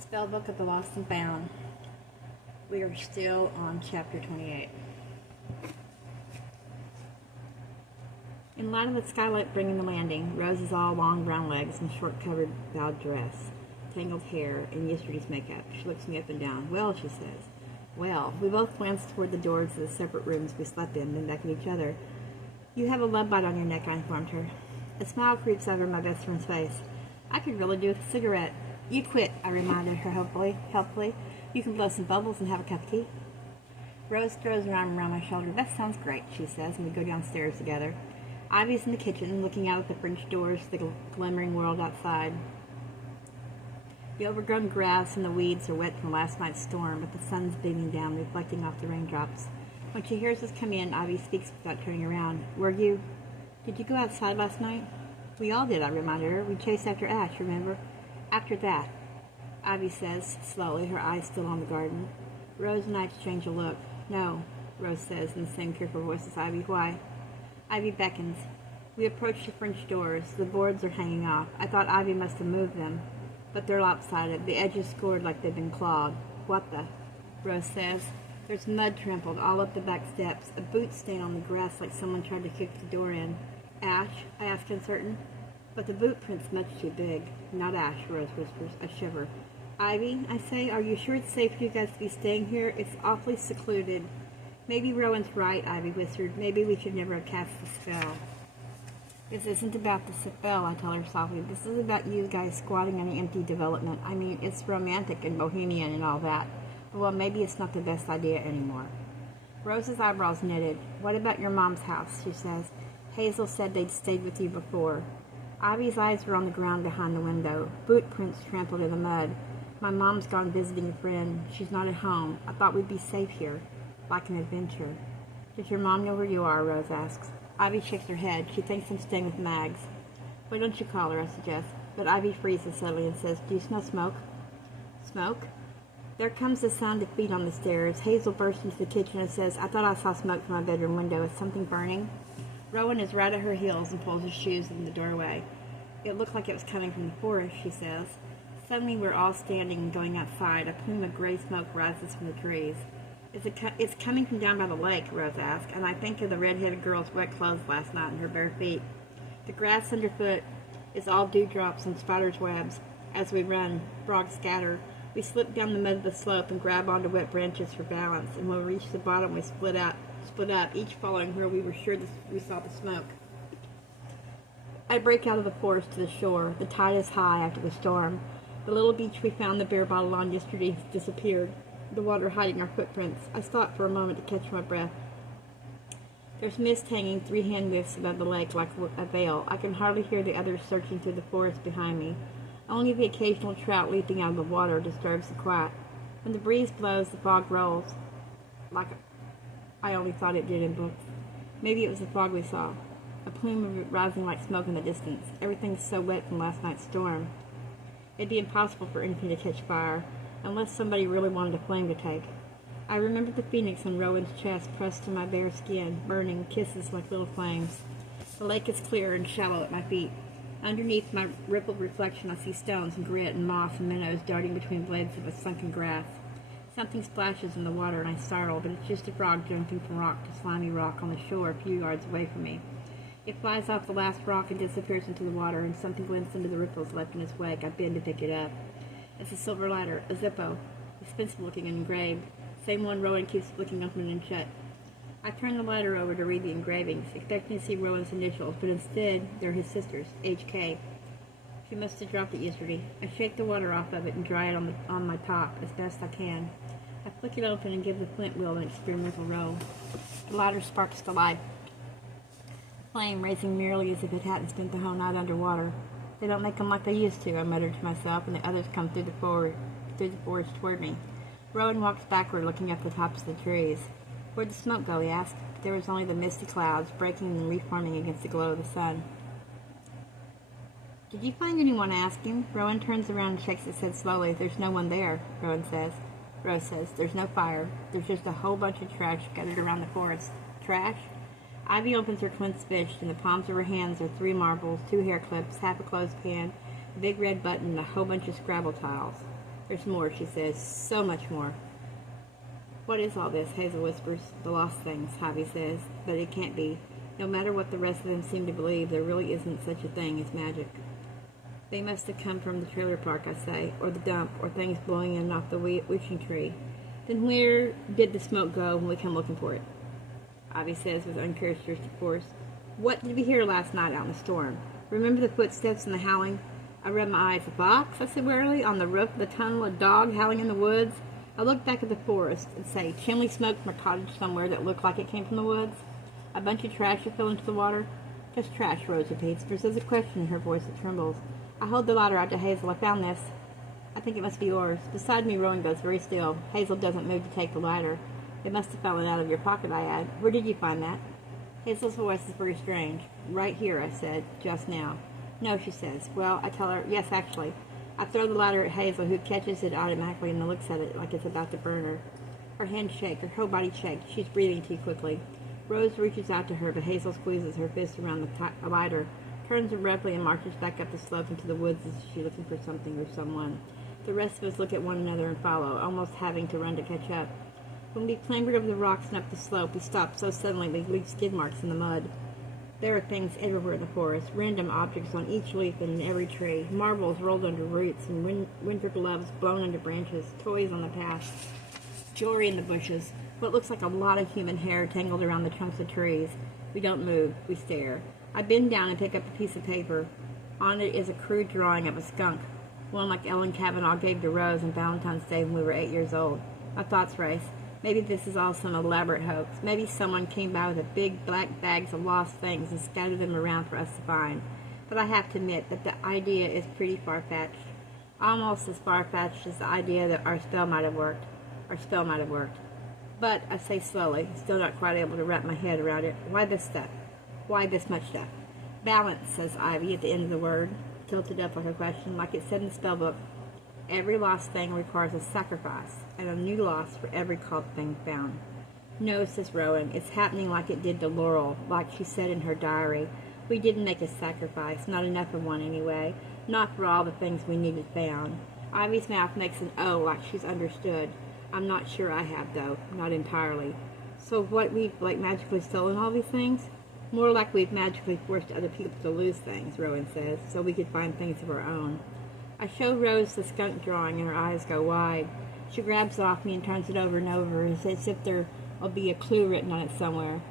Spellbook of the Lost and Found. We are still on chapter 28. In light of the skylight bringing the landing, Rose is all long brown legs and short covered bowed dress, tangled hair, and yesterday's makeup. She looks me up and down. Well, she says. Well, we both glance toward the doors of the separate rooms we slept in, then back at each other. You have a love bite on your neck, I informed her. A smile creeps over my best friend's face. I could really do with a cigarette. You quit, I reminded her helpfully. You can blow some bubbles and have a cup of tea. Rose throws her arm around my shoulder. That sounds great, she says, and we go downstairs together. Ivy's in the kitchen, looking out at the French doors to the glimmering world outside. The overgrown grass and the weeds are wet from last night's storm, but the sun's beaming down, reflecting off the raindrops. When she hears us come in, Ivy speaks without turning around. Did you go outside last night? We all did, I reminded her. We chased after Ash, remember? After that, Ivy says, slowly, her eyes still on the garden. Rose and I exchange a look. No, Rose says in the same careful voice as Ivy. Why? Ivy beckons. We approach the French doors. The boards are hanging off. I thought Ivy must have moved them, but they're lopsided. The edges scored like they've been clawed. What the? Rose says. There's mud trampled all up the back steps, a boot stain on the grass like someone tried to kick the door in. Ash? I ask uncertain. But the boot print's much too big. Not Ash, Rose whispers. I shiver. Ivy, I say, are you sure it's safe for you guys to be staying here? It's awfully secluded. Maybe Rowan's right, Ivy whispered. Maybe we should never have cast the spell. This isn't about the spell, I tell her softly. This is about you guys squatting on an empty development. I mean, it's romantic and bohemian and all that. But well, maybe it's not the best idea anymore. Rose's eyebrows knitted. What about your mom's house, she says. Hazel said they'd stayed with you before. Ivy's eyes were on the ground behind the window. Boot prints trampled in the mud. My mom's gone visiting a friend. She's not at home. I thought we'd be safe here. Like an adventure. Does your mom know where you are? Rose asks. Ivy shakes her head. She thinks I'm staying with Mags. Why don't you call her? I suggest. But Ivy freezes suddenly and says, do you smell smoke? Smoke? There comes the sound of feet on the stairs. Hazel bursts into the kitchen and says, I thought I saw smoke from my bedroom window. Is something burning? Rowan is right at her heels and pulls his shoes in the doorway. It looked like it was coming from the forest, she says. Suddenly we're all standing and going outside. A plume of gray smoke rises from the trees. It's coming from down by the lake, Rose asks, and I think of the red-headed girl's wet clothes last night and her bare feet. The grass underfoot is all dewdrops and spiders' webs. As we run, frogs scatter. We slip down the mud of the slope and grab onto wet branches for balance, and when we reach the bottom we split up, each following where we were sure we saw the smoke. I break out of the forest to the shore. The tide is high after the storm. The little beach we found the beer bottle on yesterday has disappeared, the water hiding our footprints. I stop for a moment to catch my breath. There's mist hanging 3 hand widths above the lake like a veil. I can hardly hear the others searching through the forest behind me. Only the occasional trout leaping out of the water disturbs the quiet. When the breeze blows, the fog rolls, like I only thought it did in books. Maybe it was the fog we saw, a plume of it rising like smoke in the distance. Everything's so wet from last night's storm. It'd be impossible for anything to catch fire, unless somebody really wanted a flame to take. I remember the phoenix on Rowan's chest pressed to my bare skin, burning kisses like little flames. The lake is clear and shallow at my feet. Underneath my rippled reflection, I see stones and grit and moss and minnows darting between blades of the sunken grass. Something splashes in the water and I startle, but it's just a frog jumping from rock to slimy rock on the shore a few yards away from me. It flies off the last rock and disappears into the water, and something glints into the ripples left in its wake. I bend to pick it up. It's a silver lighter, a Zippo, expensive-looking and engraved. Same one Rowan keeps flicking open and shut. I turn the lighter over to read the engravings, expecting to see Rowan's initials, but instead they're his sister's, HK. She must have dropped it yesterday. I shake the water off of it and dry it on my top as best I can. I flick it open and give the flint wheel an experimental roll. The lighter sparks to life. Flame raising merely as if it hadn't spent the whole night underwater. They don't make them like they used to, I muttered to myself, and the others come through the forest toward me. Rowan walks backward, looking up the tops of the trees. Where'd the smoke go? He asked. There was only the misty clouds, breaking and reforming against the glow of the sun. Did you find anyone? I asked him. Rowan turns around and shakes his head slowly. There's no one there, Rowan says. Rose says, there's no fire. There's just a whole bunch of trash scattered around the forest. Trash? Ivy opens her clenched fist. In the palms of her hands are 3 marbles, 2 hair clips, half a clothespin, a big red button, and a whole bunch of Scrabble tiles. There's more, she says, so much more. What is all this? Hazel whispers. The lost things, Javi says, but it can't be. No matter what the rest of them seem to believe, there really isn't such a thing as magic. They must have come from the trailer park, I say, or the dump, or things blowing in off the wishing tree. Then where did the smoke go when we come looking for it? Ivy says with uncharacteristic force. What did we hear last night out in the storm? Remember the footsteps and the howling? I rubbed my eyes. A fox? I said wearily. On the roof of the tunnel, a dog howling in the woods. I looked back at the forest and say, chimney smoke from a cottage somewhere that looked like it came from the woods. A bunch of trash that fell into the water. Just trash, Rose repeats, but there's a question in her voice that trembles. I hold the ladder out to Hazel. I found this. I think it must be yours. Beside me, Rowan goes very still. Hazel doesn't move to take the ladder. It must have fallen out of your pocket, I add. Where did you find that? Hazel's voice is very strange. Right here, I said, just now. No, she says. Well, I tell her, yes, actually. I throw the ladder at Hazel, who catches it automatically and looks at it like it's about to burn her. Her hands shake, her whole body shakes. She's breathing too quickly. Rose reaches out to her, but Hazel squeezes her fist around the lighter, turns abruptly and marches back up the slope into the woods as if she's looking for something or someone. The rest of us look at one another and follow, almost having to run to catch up. When we clambered over the rocks and up the slope, we stopped so suddenly we leave skid marks in the mud. There are things everywhere in the forest, random objects on each leaf and in every tree, marbles rolled under roots and winter gloves blown under branches, toys on the path, jewelry in the bushes, what looks like a lot of human hair tangled around the trunks of trees. We don't move, we stare. I bend down and pick up a piece of paper. On it is a crude drawing of a skunk, one like Ellen Kavanaugh gave to Rose on Valentine's Day when we were 8 years old. My thoughts race. Maybe this is all some elaborate hoax. Maybe someone came by with a big black bags of lost things and scattered them around for us to find. But I have to admit that the idea is pretty far-fetched. Almost as far-fetched as the idea that our spell might have worked. But, I say slowly, still not quite able to wrap my head around it, why this stuff? Why this much stuff? Balance, says Ivy at the end of the word, tilted up like a question, like it said in the spellbook. Every lost thing requires a sacrifice, and a new loss for every called thing found. No, says Rowan, it's happening like it did to Laurel, like she said in her diary. We didn't make a sacrifice, not enough of one anyway, not for all the things we needed found. Ivy's mouth makes an O like she's understood. I'm not sure I have, though, not entirely. So what, we've, magically stolen all these things? More like we've magically forced other people to lose things, Rowan says, so we could find things of our own. I show Rose the skunk drawing and her eyes go wide. She grabs it off me and turns it over and over as if there will be a clue written on it somewhere.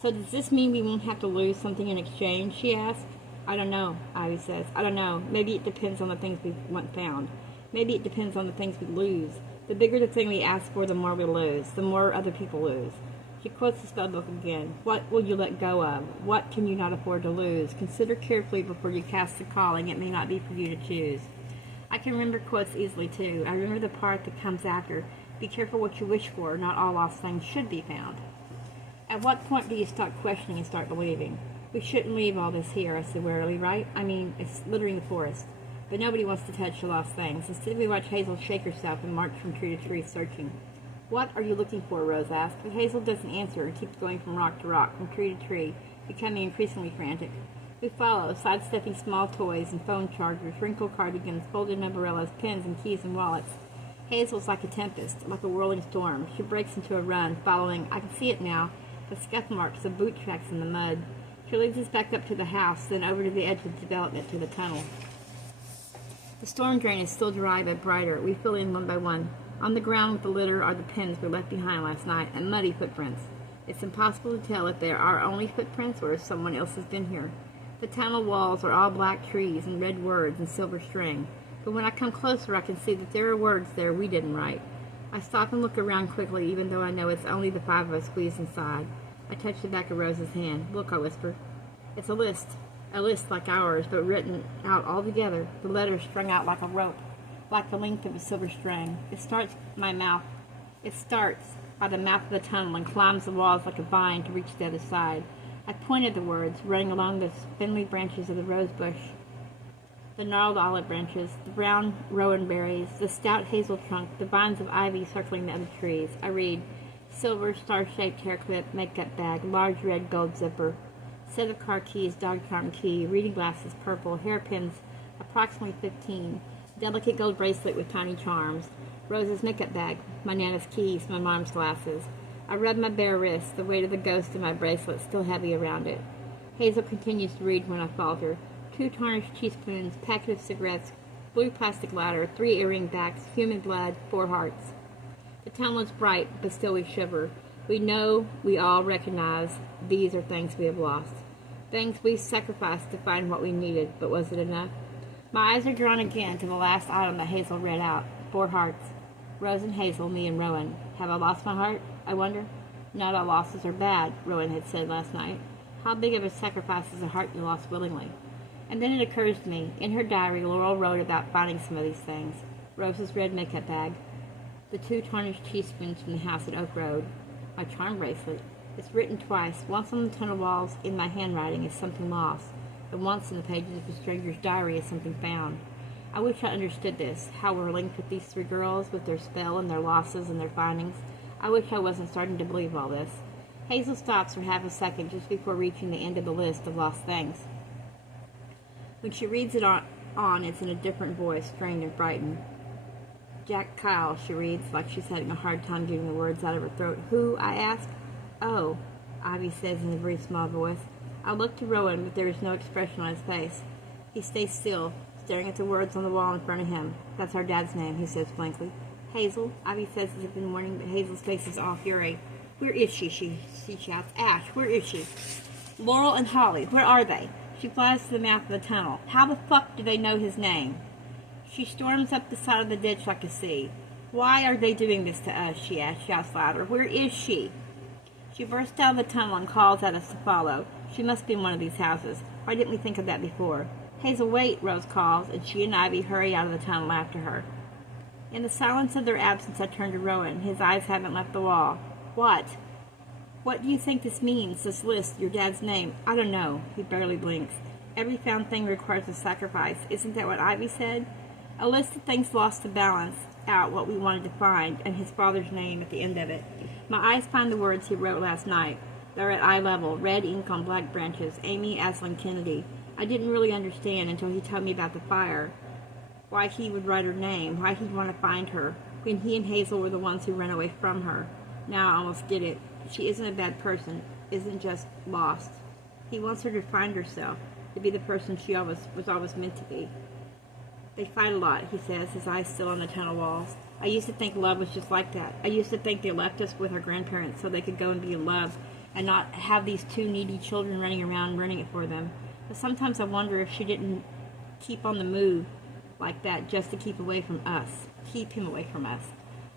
So does this mean we won't have to lose something in exchange, she asks. I don't know, Ivy says. I don't know. Maybe it depends on the things we want found. Maybe it depends on the things we lose. The bigger the thing we ask for, the more we lose, the more other people lose. She quotes the spellbook again. What will you let go of? What can you not afford to lose? Consider carefully before you cast the calling. It may not be for you to choose. I can remember quotes easily, too. I remember the part that comes after. Be careful what you wish for. Not all lost things should be found. At what point do you stop questioning and start believing? We shouldn't leave all this here, I said wearily, right? I mean, it's littering the forest. But nobody wants to touch the lost things. Instead, we watch Hazel shake herself and march from tree to tree, searching. What are you looking for? Rose asked. But Hazel doesn't answer and keeps going from rock to rock, from tree to tree, becoming increasingly frantic. We follow, sidestepping small toys and phone chargers, wrinkled cardigans, folded umbrellas, pens and keys and wallets. Hazel's like a tempest, like a whirling storm. She breaks into a run, following, I can see it now, the scuff marks of boot tracks in the mud. She leads us back up to the house, then over to the edge of the development to the tunnel. The storm drain is still dry but brighter. We fill in one by one. On the ground with the litter are the pins we left behind last night, and muddy footprints. It's impossible to tell if they are our only footprints or if someone else has been here. The tunnel walls are all black trees and red words and silver string. But when I come closer, I can see that there are words there we didn't write. I stop and look around quickly, even though I know it's only the five of us squeezed inside. I touch the back of Rose's hand. Look, I whisper. It's a list like ours, but written out all together, the letters strung out like a rope, like the length of a silver string. It starts by the mouth of the tunnel and climbs the walls like a vine to reach the other side. I pointed the words, running along the spindly branches of the rose bush, the gnarled olive branches, the brown rowan berries, the stout hazel trunk, the vines of ivy circling the other trees. I read, silver, star-shaped hair clip, makeup bag, large red gold zipper, set of car keys, dog charm key, reading glasses, purple, hairpins, approximately 15, delicate gold bracelet with tiny charms, Rose's makeup bag, my Nana's keys, my mom's glasses. I rub my bare wrist, the weight of the ghost in my bracelet still heavy around it. Hazel continues to read when I falter. 2 tarnished teaspoons, packet of cigarettes, blue plastic ladder, 3 earring backs, human blood, 4 hearts. The town was bright, but still we shiver. We know, we all recognize, these are things we have lost. Things we sacrificed to find what we needed, but was it enough? My eyes are drawn again to the last item that Hazel read out. 4 hearts. Rose and Hazel, me and Rowan. Have I lost my heart, I wonder? Not all losses are bad, Rowan had said last night. How big of a sacrifice is a heart you lost willingly? And then it occurs to me, in her diary, Laurel wrote about finding some of these things. Rose's red makeup bag, the 2 tarnished teaspoons from the house at Oak Road, my charm bracelet. It's written twice, once on the tunnel walls in my handwriting as something lost, and once in the pages of a stranger's diary as something found. I wish I understood this, how we're linked with these 3 girls, with their spell and their losses and their findings. I wish I wasn't starting to believe all this. Hazel stops for half a second just before reaching the end of the list of lost things. When she reads it on, it's in a different voice, strained and frightened. Jack Kyle, she reads, like she's having a hard time getting the words out of her throat. Who? I ask. Oh, Ivy says in a very small voice. I look to Rowan, but there is no expression on his face. He stays still, staring at the words on the wall in front of him. That's our dad's name, he says blankly. Hazel, Ivy says as if in warning, but Hazel's face is all fury. Where is she? She shouts. Ash, where is she? Laurel and Holly, where are they? She flies to the mouth of the tunnel. How the fuck do they know his name? She storms up the side of the ditch like a sea. Why are they doing this to us? She asks, shouts louder. Where is she? She bursts out of the tunnel and calls at us to follow. She must be in one of these houses. Why didn't we think of that before? Hazel, wait, Rose calls, and she and Ivy hurry out of the tunnel after her. In the silence of their absence, I turn to Rowan. His eyes haven't left the wall. What? What do you think this means, this list, your dad's name? I don't know. He barely blinks. Every found thing requires a sacrifice. Isn't that what Ivy said? A list of things lost to balance out what we wanted to find, and his father's name at the end of it. My eyes find the words he wrote last night. They're at eye level, red ink on black branches. Amy Aslin Kennedy. I didn't really understand until he told me about the fire. Why he would write her name, why he'd want to find her, when he and Hazel were the ones who ran away from her. Now I almost get it. She isn't a bad person, isn't just lost. He wants her to find herself, to be the person she was always meant to be. They fight a lot, he says, his eyes still on the tunnel walls. I used to think love was just like that. I used to think they left us with our grandparents so they could go and be in love and not have these 2 needy children running around running it for them. But sometimes I wonder if she didn't keep on the move like that just to keep him away from us.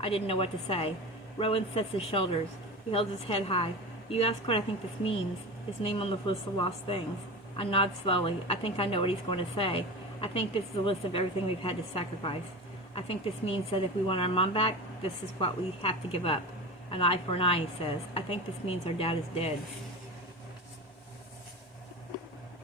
I didn't know what to say. Rowan sets his shoulders. He holds his head high. You ask what I think this means. His name on the list of lost things. I nod slowly. I think I know what he's going to say. I think this is a list of everything we've had to sacrifice. I think this means that if we want our mom back, this is what we have to give up. An eye for an eye, he says. I think this means our dad is dead.